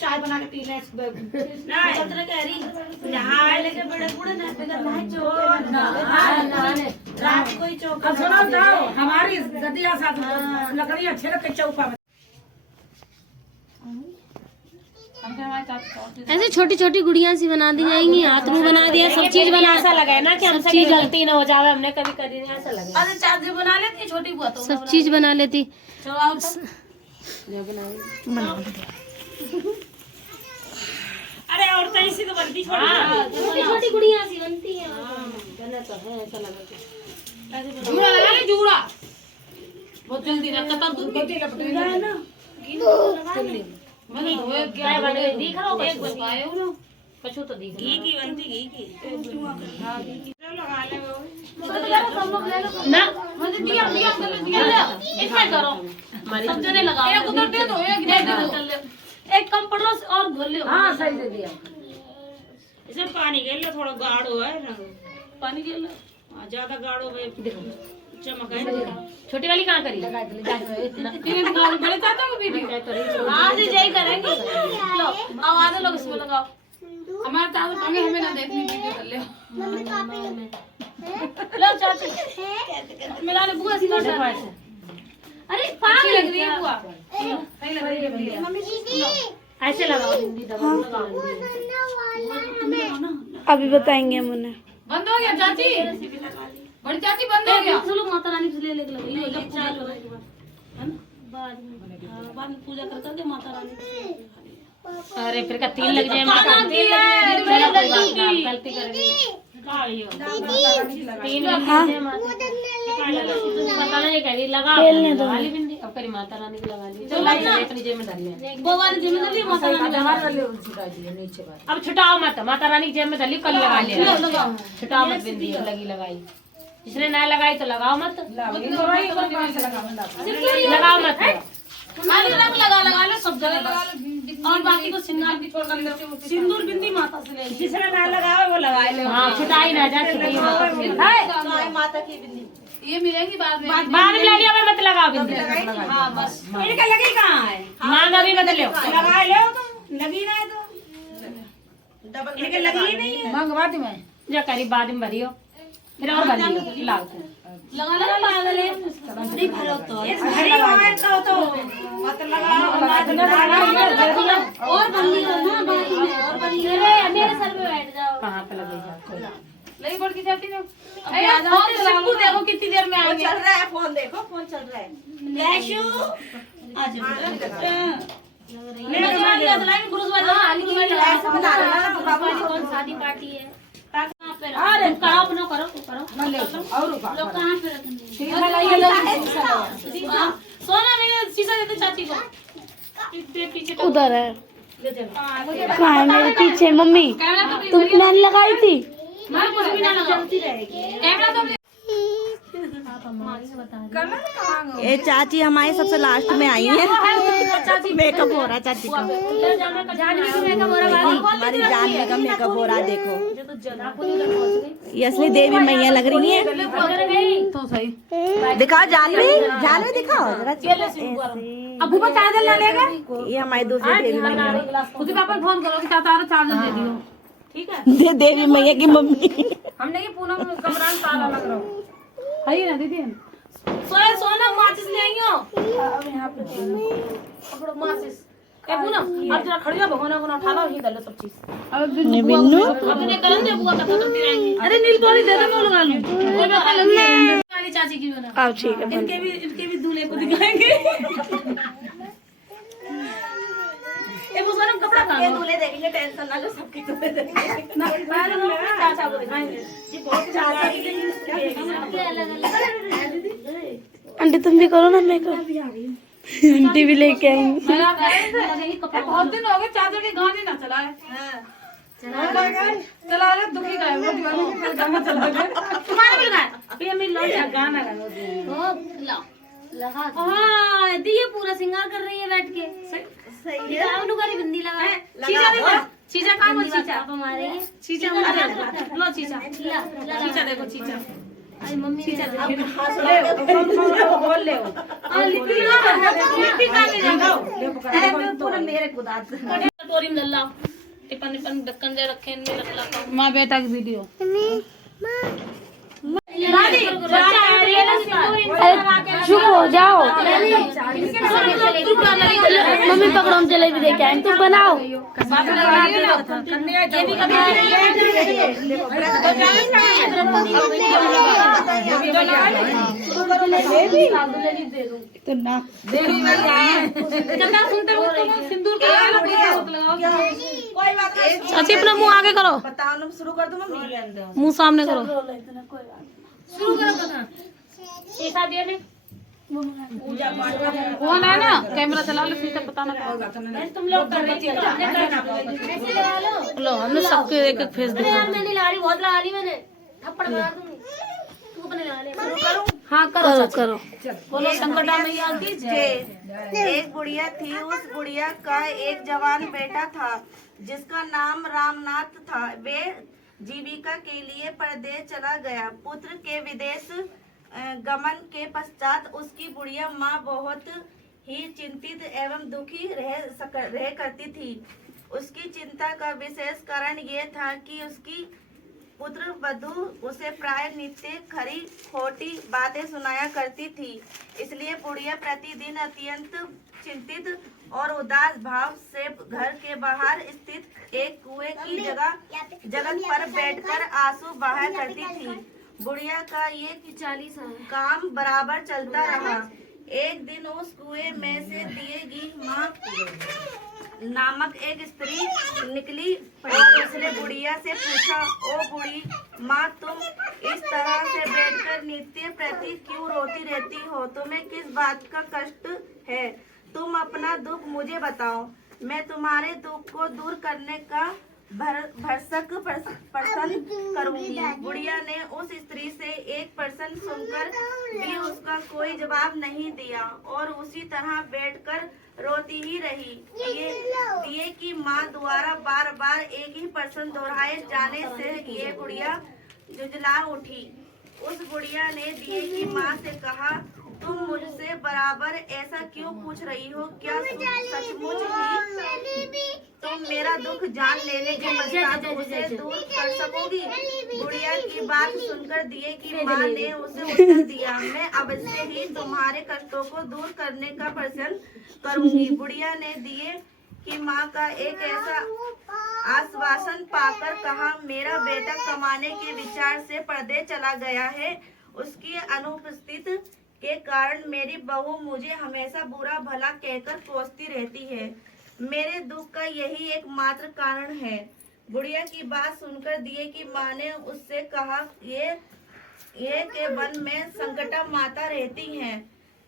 चाय बना के पी ले। कह रही यहाँ लेके बड़े बूढ़े रात को ही चौक। हमारी गदिया साथ लकड़ी अच्छे लगते चौका में। ऐसे छोटी छोटी गुड़िया सी बना दी जाएंगी। हाथ में बना दिया, सब चीज बना। ऐसा लगा है ना कि हमसे कोई गलती ना हो जावे, हमने कभी करी नहीं, ऐसा लगा। अरे चाची बना लेती छोटी बुआ तो सब चीज बना लेती। अरे और तो इसी तो बनती छोटी छोटी गुड़िया सी बनती है। बना तो है, ऐसा लगा जूड़ा लगा ले, जूड़ा बहुत जल्दी रखता तब दूध की लपटी है ना। मैंने वो क्या बने दिख रहा हो, एक बताए हो ना कछु तो दिख घी की बनती, घी की लगा ले वो ना। मुझे दिया एक साइड करो, सब जने लगाओ। एक उधर दे दो, एक दे दो, एक कम पड़ रहा और घोल ले। हां सही दे दिया। इसमें पानी गेल लो, थोड़ा गाढ़ो है ना, पानी गेल ज्यादा गाढ़ो है। देखो चमक है। छोटी वाली कहाँ करी? बड़े चाचा को वीडियो हां जी जय करेंगे। लो आओ आधे लोग इसमें लगाओ। हमारे चाचा पंगे हमें ना देखनी वीडियो कर ले। मम्मी कॉपी लो चाची मिला ले बुआ सी नोट। अरे पागल लग रही है बुआ, सही लग रही है मम्मी जी। ऐसे लगाओ, हिंदी दबा लगाओ। अभी बताएंगे हम उन्हें। बंद हो गया चाची, बड़ी चाची बंद हो गया। चलो माता रानी से ले लेके लगे जब पूजा करने के बाद में पूजा कर करके माता रानी। अरे फिर का तीन लग जाए, माता तीन लग जाए, गलती करेंगे। तीन पता नहीं करी लगा वाली बिंदी। अब करी माता रानी की लगा ली। चलो अपनी जेब में डाल ले, वो वाली जेब में डाल ली, माता रानी हमारे ले उनसे डाल नीचे बार। अब छुटाओ मत, माता रानी की जेब में डाली, कल लगा ले। छुटाओ मत बिंदी, लगी लगाई। जिसने ना लगाई तो लगाओ मत, लगाओ मत। खाली रंग लगा लो, सब जगह लगा लो, और बाकी को श्रृंगार भी छोड़ कर सिंदूर बिंदी माता से ले। जिसने ना लगावे वो लगाए ले। हाँ छुटाई ना जा, माता की बिंदी ये मिलेंगी बाद में। बाद में लिया मत लगाओ बिंदी। हां बस इनका लगी कहाँ है? मांग अभी मत लो, लगा लो तुम, लगी ना है तो इनके लगी नहीं है। मंगवा दी मैं जो करीब बाद में भरियो, फिर और भरियो लाओ। लगा लगा पागल है नहीं भरो तो भरी होए तो मत लगाओ। और बंदी हो ना बाकी में, और बंदी मेरे सर पे बैठ जाओ। कहाँ पे लगेगा? नहीं बोल की जाती ना। फोन सबको देखो कितनी देर में आएंगे। चल रहा है फोन, देखो फोन चल रहा है। गैशू आज मैं शादी पार्टी है। अरे करो अपना, करो और लोग कहाँ पे रखने? सोना नहीं शीशा देते चाची को पीछे उधर है, कहाँ है मेरे पीछे? मम्मी तुमने लगाई थी? मैं कुछ भी ना लगाती रहेगी कैमरा तो। ये चाची हमारी सबसे लास्ट में आई है। मेकअप हो रहा है चाची का, हमारी जानवी का मेकअप हो रहा है। देखो ये असली देवी मैया लग रही है। तो सही दिखाओ जानवी, जानवी दिखाओ जरा। अब वो चार्जर ला लेगा। ये हमारी दूसरी देवी मैया, खुद पापा फोन करो कि चाचा चार्जर दे दियो। ठीक है देवी मैया की मम्मी। हमने की पूनम कमरान ताला लग रहा है ना दीदी। सोना माचिस ले आई हो। अब यहां पे पकड़ो माचिस। ए पूनम अब जरा खड़िया भगोना को उठा लो, ही डालो सब चीज। अब बिन्नू अपने करन दे बुआ कथा करती रहेंगी। अरे नील पानी दे दे, मैं लगा लूं। वो मैं वाली चाची की बना। अब ठीक है, इनके भी दूल्हे को दिखाएंगे। ए वो सोनम कपड़ा पहनो, ये दूल्हे देखेंगे, टेंशन ना लो, सबके दूल्हे देखेंगे ना। चाचा को दिखाएंगे जी, बहुत चाचा की आंटी तुम भी करो ना मेकअप। आंटी भी लेके आएंगी। बहुत दिन हो गए चाचा के गाने ना चलाए। चला रहे दुखी का है वो दीवानी गाना चला रहे। तुम्हारा भी लगाया ये मेरी लौटा गाना गा लाओ लगा। हाँ दिए पूरा श्रृंगार कर रही है बैठ के। सही है। नुगारी बिंदी लगा। चीजा देखो, चीजा कहाँ वो चीजा हमारे चीजा लो, चीजा चीजा देखो, चीजा अरे मम्मी ने बोल ले कटोरी में डल्ला टिफन टिफन ढक्कन दे रखे इनमें रख ला माँ बेटा की वीडियो अरे चुप हो जाओ। मम्मी पकड़ो, हम जलेबी देके आए, तुम बनाओ। तो ना चाची अपना मुंह आगे करो, बताओ ना, शुरू कर दो मम्मी। मुंह सामने करो। शुरू करो कथा। फोन है ना, कैमरा चला लो, फिर पता ना तुम लोग कर रही लो। हमने सबके एक एक फेस दिखा। यार मैं नहीं ला रही, बहुत लगा ली मैंने, थप्पड़ मार दूंगी। तू अपने ला ले। हाँ करो करो। बोलो संकटा मैया की जय। एक बुढ़िया थी, उस बुढ़िया का एक जवान बेटा था जिसका नाम रामनाथ था। वे जीविका के लिए परदेश चला गया। पुत्र के विदेश गमन के पश्चात उसकी बुढ़िया माँ बहुत ही चिंतित एवं दुखी रह करती थी। उसकी चिंता का विशेष कारण ये था कि उसकी पुत्र वधू उसे प्राय नित्य खरी खोटी बातें सुनाया करती थी। इसलिए बुढ़िया प्रतिदिन अत्यंत चिंतित और उदास भाव से घर के बाहर स्थित एक कुएं की जगह पर बैठकर आंसू बहाया करती थी। बुढ़िया का ये 40 काम बराबर चलता रहा। एक दिन उस कुएं में से दिएगी माँ नामक एक स्त्री निकली और उसने बुढ़िया से पूछा, ओ बूढ़ी माँ, तुम इस तरह से बैठकर नित्य प्रति क्यों रोती रहती हो? तुम्हें किस बात का कष्ट है? तुम अपना दुख मुझे बताओ, मैं तुम्हारे दुख को दूर करने का भरसक प्रसन्न करूंगी। बुढ़िया ने उस स्त्री से एक प्रश्न सुनकर भी उसका कोई जवाब नहीं दिया और उसी तरह बैठकर रोती ही रही। दिए की माँ द्वारा बार बार एक ही प्रश्न दोहराए जाने से ये बुढ़िया जुझला उठी। उस बुढ़िया ने दिए की माँ से कहा, तुम मुझसे बराबर ऐसा क्यों पूछ रही हो? क्या सचमुच ही तुम मेरा दुख जान लेने के पश्चात उसे दूर कर सकोगी? बुढ़िया की बात सुनकर दिए की माँ ने उसे उत्तर दिया, मैं अवश्य ही तुम्हारे कष्टों को दूर करने का प्रयत्न करूंगी। बुढ़िया ने दिए की माँ का एक ऐसा आश्वासन पाकर कहा, मेरा बेटा कमाने के विचार से परदेश चला गया है। उसकी अनुपस्थिति के कारण मेरी बहू मुझे हमेशा बुरा भला कहकर कोसती रहती है। मेरे दुख का यही एकमात्र कारण है। बुढ़िया की बात सुनकर दिए की माँ ने उससे कहा, ये के वन में संकटा माता रहती हैं।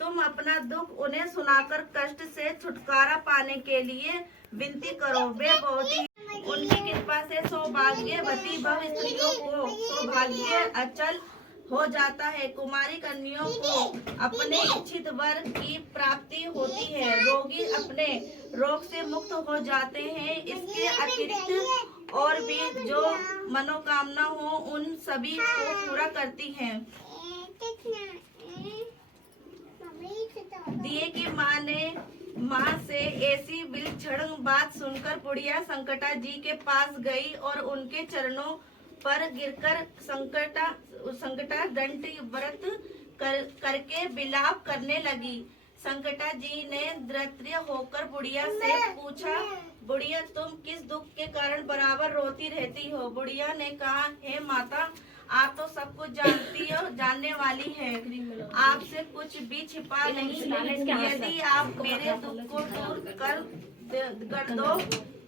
तुम अपना दुख उन्हें सुनाकर कष्ट से छुटकारा पाने के लिए विनती करो। वे बहुत ही उनकी कृपा से सौभाग्यवती भव स्त्रियों को सौभाग्य अचल हो जाता है। कुमारी कन्याओं को अपने इच्छित वर की प्राप्ति होती है। रोगी अपने रोग से मुक्त हो जाते हैं। इसके अतिरिक्त और भी जो मनोकामना हो उन सभी को पूरा करती हैं। दिए की माँ से ऐसी विलक्षण बात सुनकर बुढ़िया संकटा जी के पास गई और उनके चरणों पर गिरकर संकटा दंड व्रत करके विलाप करने लगी। संकटा जी ने दृढ़ होकर बुढ़िया से पूछा, बुढ़िया तुम किस दुख के कारण बराबर रोती रहती हो? बुढ़िया ने कहा, हे माता, आप तो सब कुछ जानती हो, जानने वाली है, आपसे कुछ भी छिपा नहीं। यदि आप मेरे दुख को दूर कर दो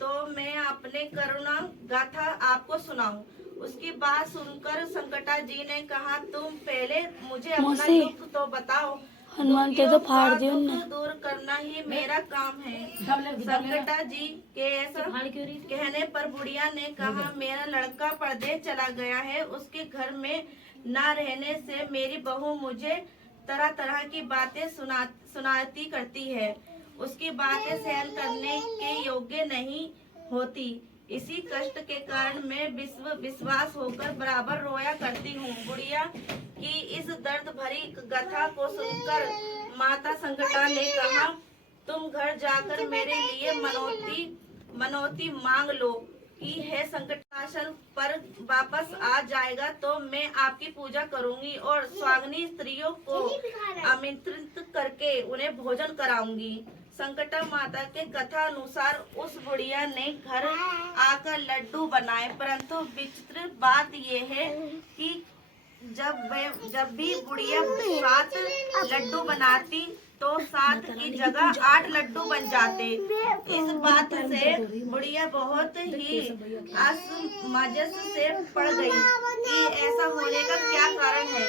तो मैं अपने करुणा गाथा आपको सुनाऊं। उसकी बात सुनकर संकटा जी ने कहा, तुम पहले मुझे अपना दुख तो बताओ। हनुमान के तो फाड़ दियो ना। दूर करना ही मेरा काम है। संकटा जी के ऐसा कहने पर बुढ़िया ने कहा, मेरा लड़का परदेश चला गया है। उसके घर में न रहने से मेरी बहू मुझे तरह तरह की बातें सुनाती करती है। उसकी बातें सहन करने के योग्य नहीं होती। इसी कष्ट के कारण मैं विश्वास होकर बराबर रोया करती हूँ। बुढ़िया की इस दर्द भरी कथा को सुनकर माता संकटा ने कहा, तुम घर जाकर मेरे लिए मनौती मांग लो कि है संकटाचल पर वापस आ जाएगा तो मैं आपकी पूजा करूंगी और स्वांगनी स्त्रियों को आमंत्रित करके उन्हें भोजन कराऊंगी। संकटा माता के कथा अनुसार उस बुढ़िया ने घर आकर लड्डू बनाए, परंतु विचित्र बात यह है कि जब भी बुढ़िया 7 लड्डू बनाती तो 7 की जगह 8 लड्डू बन जाते। इस बात से बुढ़िया बहुत ही असमंजस से पड़ गई कि ऐसा होने का क्या कारण है।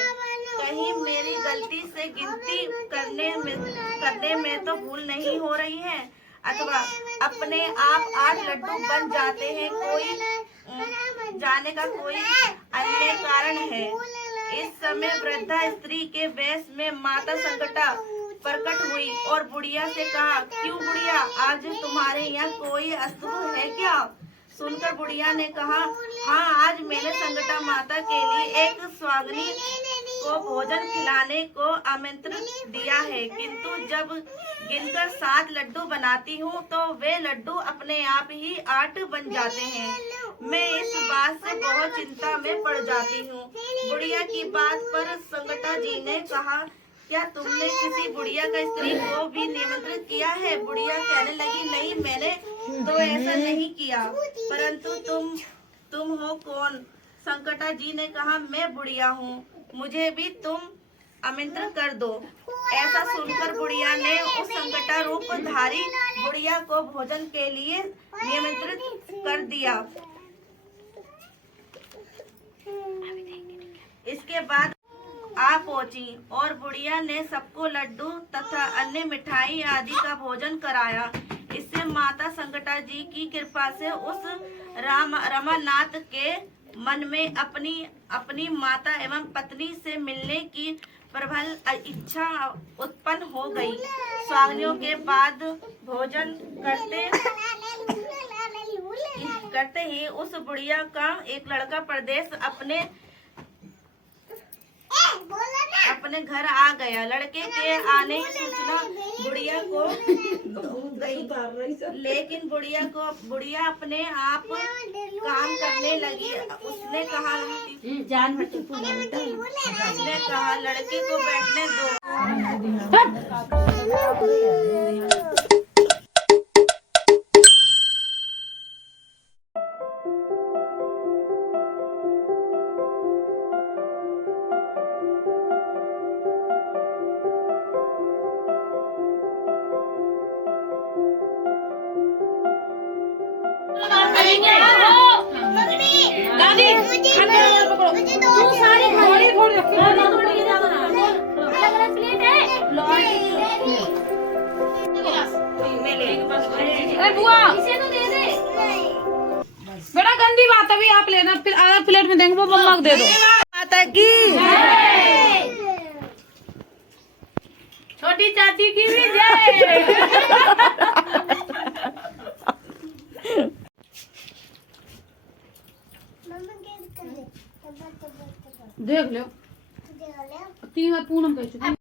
कहीं मेरी गलती से गिनती करने में तो भूल नहीं हो रही है, अथवा अपने आप 8 लड्डू बन जाते हैं, कोई जाने का कोई अन्य कारण है। इस समय वृद्धा स्त्री के वेश में माता संकटा प्रकट हुई और बुढ़िया से कहा, क्यों बुढ़िया, आज तुम्हारे यहाँ कोई अशुभ है क्या? सुनकर बुढ़िया ने कहा, हाँ, आज मैंने संकटा माता के लिए एक स्वांगनी को भोजन खिलाने को आमंत्रण दिया है, किंतु जब गिनकर 7 लड्डू बनाती हूँ तो वे लड्डू अपने आप ही 8 बन जाते हैं। मैं इस बात से बहुत चिंता में पड़ जाती हूँ। बुढ़िया की बात पर संकटा जी ने कहा, क्या तुमने किसी बुढ़िया का स्त्री को भी निमंत्रित किया है? बुढ़िया कहने लगी, नहीं, मैंने तो ऐसा नहीं किया, परंतु तुम हो कौन? संकटा जी ने कहा, मैं बुढ़िया हूँ, मुझे भी तुम आमंत्रित कर दो। ऐसा सुनकर बुढ़िया ने उस संकटा रूपधारी बुढ़िया को भोजन के लिए निमंत्रित कर दिया। इसके बाद आ पहुंची और बुढ़िया ने सबको लड्डू तथा अन्य मिठाई आदि का भोजन कराया। इससे माता संकटा जी की कृपा से उस रमानाथ के मन में अपनी माता एवं पत्नी से मिलने की प्रबल इच्छा उत्पन्न हो गई। स्वांगनियों के बाद भोजन करते ही उस बुढ़िया का एक लड़का परदेश अपने घर आ गया। लड़के के आने की सूचना बुढ़िया को गई, लेकिन बुढ़िया अपने आप काम करने लगी। उसने कहा, लड़के को बैठने दो। बड़ा गंदी बात, अभी आप लेना, फिर आधा प्लेट में देंगे, वो मम्मा को दे दो। माता की छोटी चाची की भी जय। देख लो 3 बार पूनम कह चुकी।